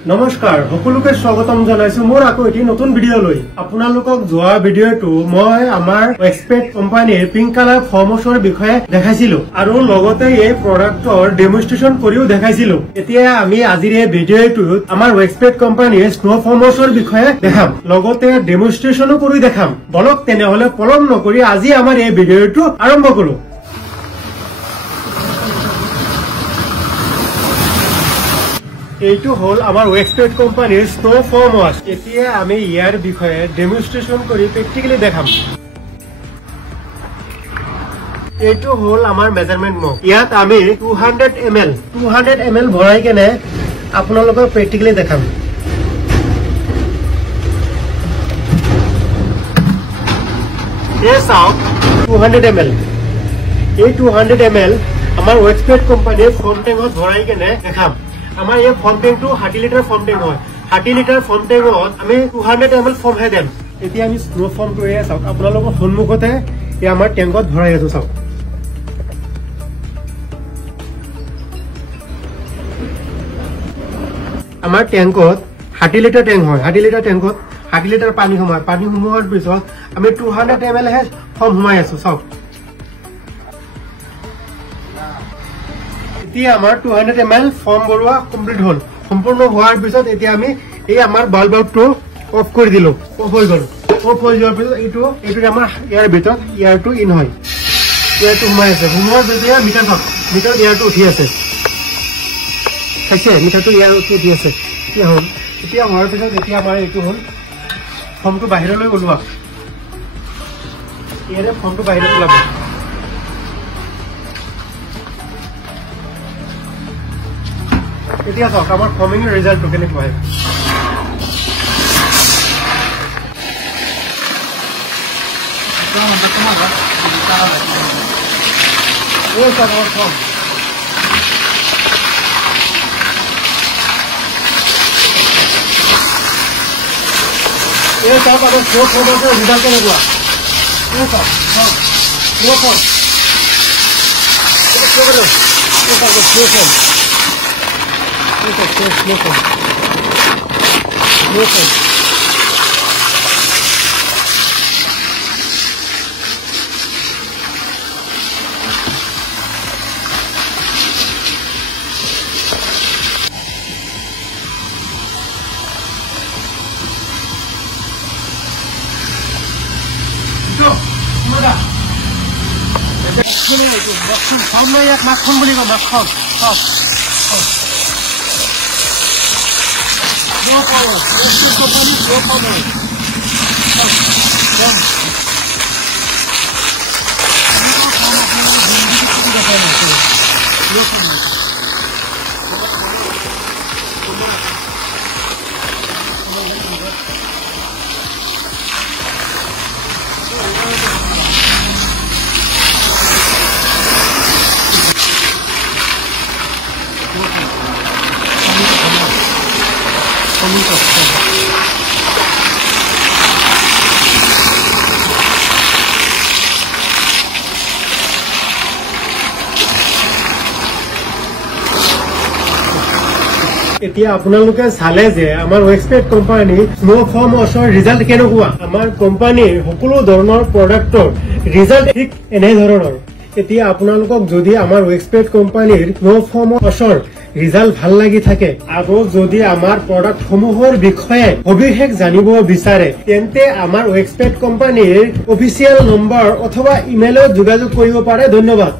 নমস্কাৰ সকলোকে স্বাগতম জনাইছো মোৰ আকৌ এটি নতুন ভিডিও লৈ আপোনালোকক যোৱা ভিডিওটো মই আমাৰ এক্সপেক্ট কোম্পানীৰ পিংক কালাৰ ফৰ্মছৰ বিষয়ে দেখাইছিলো আৰু লগতে এই প্ৰডাক্টৰ ডেমনষ্ট্ৰেচন কৰিও দেখাইছিলো এতিয়া আমি আজিৰ এই ভিডিওটোত আমাৰ এক্সপেক্ট কোম্পানীৰ স্নো ফৰ্মছৰ বিষয়ে দেখাম লগতে ডেমনষ্ট্ৰেচনো কৰি দেখাম বলক তেনেহলে পলম নকৰি আজি আমাৰ এই ভিডিওটো আৰম্ভ কৰো এইটো হল আমাৰ এক্সপেক্ট কোম্পানীৰ স্নো ফৰ্ম ওয়াশ এতিয়া আমি ইয়াৰ বিষয়ে ডেমনষ্ট্ৰেচন কৰি প্ৰেক্টিক্যালি দেখাম এইটো হল আমাৰ মেজাৰমেন্ট মগ ইয়াত আমি 200 ml ভৰাই কেনে আপোনালোকক প্ৰেক্টিক্যালি দেখাম এই চাওক 200 ml এই 200 ml আমাৰ এক্সপেক্ট কোম্পানীৰ ফৰ্ম টেংকত ভৰাই কেনে দেখাম আমাৰ এই ফৰ্ম টেংকটো 30 লিটাৰ ফৰ্ম টেংক হয় 30 লিটাৰ ফৰ্ম টেংকত আমি 200 ml ফৰ্ম হে দেম এতিয়া আমি স্নো ফৰ্ম কৰি চাওক আপোনালোকৰ সন্মুখতে এই আমাৰ টেংকত ভৰাই আছো চাওক আমাৰ টেংকত 30 লিটাৰ টেংক হয় 30 লিটাৰ টেংকত 30 লিটাৰ পানী সোমায় পানী সোমোৱাৰ পিছত আমি 200 ml হে ফৰ্ম সোমাই আছো চাওক এতিয়া আমাৰ 200 ml ফৰ্ম বৰুৱা কমপ্লিট হল সম্পূৰ্ণ হোৱাৰ পিছত এতিয়া আমি এই আমাৰ বাল্বটো অফ কৰি দিলো অফ হৈ গল অফ হৈ যোৱাৰ পিছত এইটো আমাৰ ইয়াৰ ভিতৰত ইয়াৰটো ইন হয় ইয়াৰটো সোমাই আছে সোমোৱাৰ পিছত মিটাৰ ইয়াৰটো উঠি আছে আছে মিটাৰটো ইয়াৰ উঠি আছে এতিয়া হোৱাৰ পিছত এতিয়া আমাৰ এইটো হল ফৰ্মটো বাহিৰলৈ ওলোৱা ইয়াৰে ফৰ্মটো বাহিৰত ওলাব এতিয়া চাওক আমাৰ ফৰ্মিং ৰিজাল্টটো কেনেকুৱা হয় এই চাওক আমাৰ স্নো ফৰ্মৰ ৰিজাল্ট কেনেকুৱা এই চাওক স্নো ফৰ্ম ইয়াক মাখন বুলি কয় মাখন এতিয়া আপোনালোকে চালে যে আমাৰ expect company snow foam washer result কেনেকুৱা আমাৰ কোম্পানীৰ সকলো ধৰণৰ প্ৰডাক্টৰ ৰিজাল্ট ঠিক এনে ধৰণৰ এতিয়া আপোনালোকক যদি আমাৰ এক্সপেক্ট কোম্পানীৰ স্নো ফৰ্ম ওয়াশৰ ৰিজাল্ট ভাল লাগি থাকে আৰু যদি আমাৰ প্ৰডাক্ট সমূহৰ বিষয়ে সবিশেষ জানিব বিচাৰে তেন্তে আমাৰ এক্সপেক্ট কোম্পানীৰ অফিচিয়েল নম্বৰ অথবা ইমেইলত যোগাযোগ কৰিব পাৰে ধন্যবাদ